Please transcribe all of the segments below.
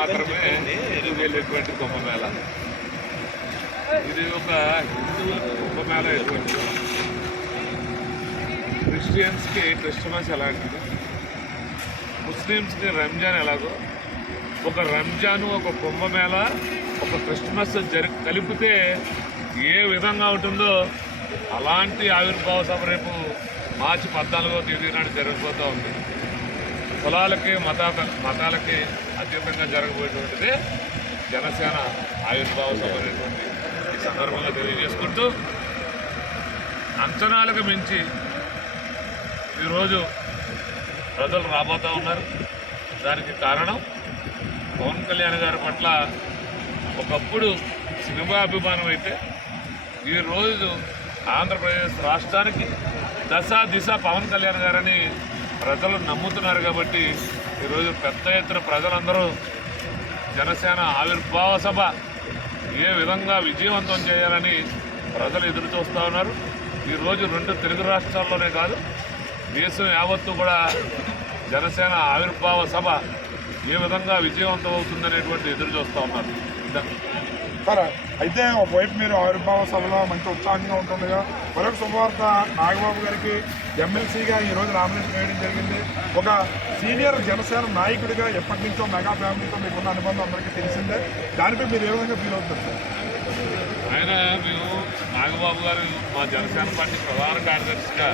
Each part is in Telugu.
మాత్రమే వెళ్ళేటువంటి కుంభమేళ ఇది ఒక హిందూ కుంభమేళ ఎటువంటి? క్రిస్టియన్స్కి క్రిస్టమస్ ఎలాంటిది? ముస్లిమ్స్కి రంజాన్ ఎలాగో? ఒక రంజాను ఒక కుంభమేళ ఒక క్రిస్మస్ జరి కలిపితే ఏ విధంగా ఉంటుందో అలాంటి ఆవిర్భావ సభ రేపు మార్చి పద్నాలుగో తేదీ నాడు జరగబోతూ ఉంది. కులాలకి మత మతాలకి అతీతంగా జరగబోయేటువంటిది జనసేన ఆవిర్భావ సభ అనేటువంటి ఈ సందర్భంగా తెలియజేసుకుంటూ అంచనాలకు మించి ఈరోజు ప్రజలు రాబోతూ ఉన్నారు. దానికి కారణం పవన్ కళ్యాణ్ గారి పట్ల ఒకప్పుడు సినిమా అభిమానం అయితే ఈరోజు ఆంధ్రప్రదేశ్ రాష్ట్రానికి దశ దిశ పవన్ కళ్యాణ్ గారని ప్రజలు నమ్ముతున్నారు కాబట్టి ఈరోజు పెద్ద ఎత్తున ప్రజలందరూ జనసేన ఆవిర్భావ సభ ఏ విధంగా విజయవంతం చేయాలని ప్రజలు ఎదురు చూస్తూ ఉన్నారు ఈరోజు రెండు తెలుగు రాష్ట్రాల్లోనే కాదు దేశం యావత్తు కూడా జనసేన ఆవిర్భావ సభ ఏ విధంగా విజయవంతం అవుతుందనేటువంటి ఎదురు చూస్తూ ఉన్నారు ఇదా. సరే అయితే ఒకవైపు మీరు ఆవిర్భావ సభలో మంచి ఉత్సాహంగా ఉంటుండగా మరొక శుభవార్త నాగబాబు గారికి ఎమ్మెల్సీగా ఈరోజు నామినేషన్ వేయడం జరిగింది. ఒక సీనియర్ జనసేన నాయకుడిగా ఎప్పటి నుంచో మెగా ఫ్యామిలీతో మీకున్న అనుబంధం అందరికీ తెలిసిందే. దానిపై మీరు ఏ విధంగా ఫీల్ అవుతారు సార్? ఆయన మేము నాగబాబు గారు మా జనసేన పార్టీ ప్రధాన కార్యదర్శిగా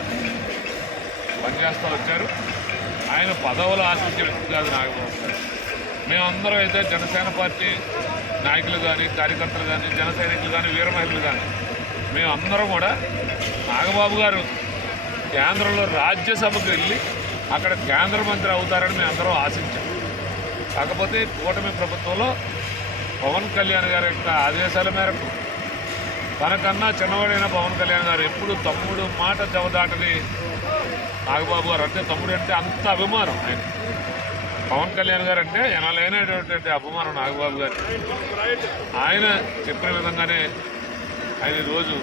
పనిచేస్తూ వచ్చారు. ఆయన పదవులు ఆశించే వ్యక్తి కాదు నాగబాబు గారు. మేమందరం అయితే జనసేన పార్టీ నాయకులు కానీ కార్యకర్తలు కానీ జన సైనికులు కానీ వీర మహిళలు కానీ మేమందరం కూడా నాగబాబు గారు కేంద్రంలో రాజ్యసభకు వెళ్ళి అక్కడ కేంద్ర మంత్రి అవుతారని మేము అందరం ఆశించాం. కాకపోతే కూటమి ప్రభుత్వంలో పవన్ కళ్యాణ్ గారి యొక్క ఆదేశాల మేరకు తనకన్నా చిన్నవాడైన పవన్ కళ్యాణ్ గారు ఎప్పుడు తమ్ముడు మాట జవదాటని నాగబాబు గారు అంటే తమ్ముడు అంటే అంత అభిమానం ఆయన పవన్ కళ్యాణ్ గారు అంటే ఎనలేనటువంటి అభిమానం నాగబాబు గారు ఆయన చెప్పిన విధంగానే ఆయన రోజు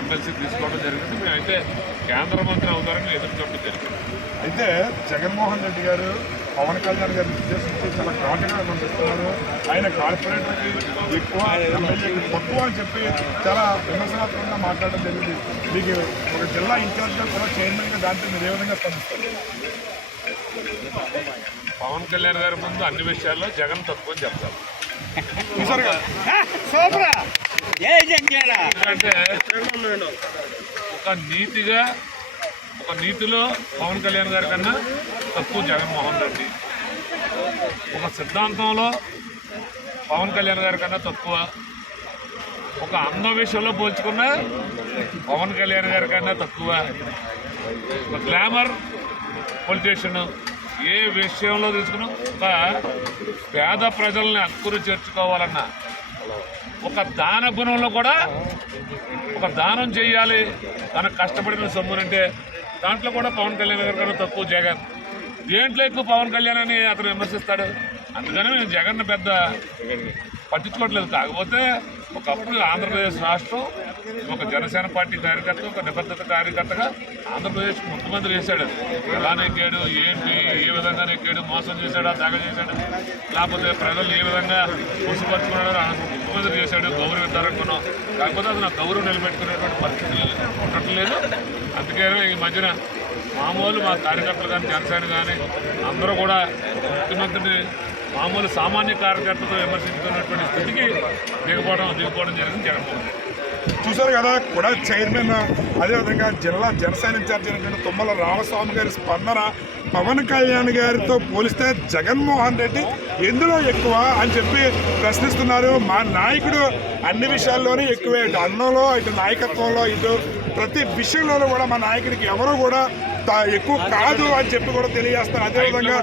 ఎమ్మెల్సీ తీసుకోవడం జరిగింది. మేమైతే కేంద్ర మంత్రి అవుతారని ఎదురు చూడడం జరిగింది. అయితే జగన్మోహన్ రెడ్డి గారు పవన్ కళ్యాణ్ గారిని ఉద్దేశించి చాలా ఘాటుగా పంపిస్తున్నారు ఆయన కార్పొరేటర్కి ఎక్కువ ఎమ్మెల్యేకి తక్కువ అని చెప్పి చాలా విమర్శనాత్మకంగా మాట్లాడడం జరిగింది. మీకు ఒక జిల్లా ఇన్ఛార్జ్గా కూడా చైర్మన్గా దాంట్లో మీరు ఏ విధంగా స్పందిస్తారు? పవన్ కళ్యాణ్ గారి ముందు అన్ని విషయాల్లో జగన్ తక్కువ అని చెప్తారు. ఎందుకంటే ఒక నీతిగా ఒక నీతిలో పవన్ కళ్యాణ్ గారి కన్నా తక్కువ జగన్మోహన్ రెడ్డి. ఒక సిద్ధాంతంలో పవన్ కళ్యాణ్ గారి కన్నా తక్కువ. ఒక అందం విషయంలో పోల్చుకున్న పవన్ కళ్యాణ్ గారి కన్నా తక్కువ. ఒక గ్లామర్ పొలిటీషియన్ ఏ విషయంలో తీసుకున్నా ఒక పేద ప్రజల్ని హక్కులు చేర్చుకోవాలన్నా. ఒక దాన గుణంలో కూడా ఒక దానం చేయాలి. తన కష్టపడిన సొమ్మునంటే దాంట్లో కూడా పవన్ కళ్యాణ్ గారి కన్నా తక్కువ జగన్. దేంట్లో ఎక్కువ పవన్ కళ్యాణ్ అని అతను విమర్శిస్తాడు? అందుకని నేను జగన్ పెద్ద పట్టించుకోవట్లేదు. కాకపోతే ఒకప్పుడు ఆంధ్రప్రదేశ్ రాష్ట్రం ఒక జనసేన పార్టీ కార్యకర్త ఒక నిబద్ధత కార్యకర్తగా ఆంధ్రప్రదేశ్ ముఖ్యమంత్రి చేశాడు. ఎలా నెక్కాడు ఏంటి ఏ విధంగా నెక్కాడు మోసం చేశాడా తెగ చేశాడు లేకపోతే ప్రజలు ఏ విధంగా పుసుపరుచుకున్నాడో ఆయన ముఖ్యమంత్రి చేశాడు గౌరవం ఇద్దారనుకున్నాం కాకపోతే అది నా గౌరవం నిలబెట్టుకునేటువంటి పరిస్థితి ఉండట్లేదు. అందుకే ఈ మధ్యన మామూలు మా కార్యకర్తలు కానీ జనసేన కానీ అందరూ కూడా ముఖ్యమంత్రిని మామూలు సామాన్య కార్యకర్తతో విమర్శించుకున్నటువంటి స్థితికి దిగపోవడం దిగిపోవడం జరిగింది జగన్మోహన్ రెడ్డి. చూశారు కదా కూడా చైర్మన్ అదేవిధంగా జిల్లా జనసేన ఇన్ఛార్జ్ అయినటువంటి తుమ్మల రామస్వామి గారి స్పందన పవన్ కళ్యాణ్ గారితో పోలిస్తే జగన్మోహన్ రెడ్డి ఎందులో ఎక్కువ అని చెప్పి ప్రశ్నిస్తున్నారు. మా నాయకుడు అన్ని విషయాల్లోనే ఎక్కువే. ఇటు అన్నంలో ఇటు నాయకత్వంలో ఇటు ప్రతి విషయంలోనూ కూడా మా నాయకుడికి ఎవరు కూడా ఎక్కువ కాదు అని చెప్పి కూడా తెలియజేస్తారు అదేవిధంగా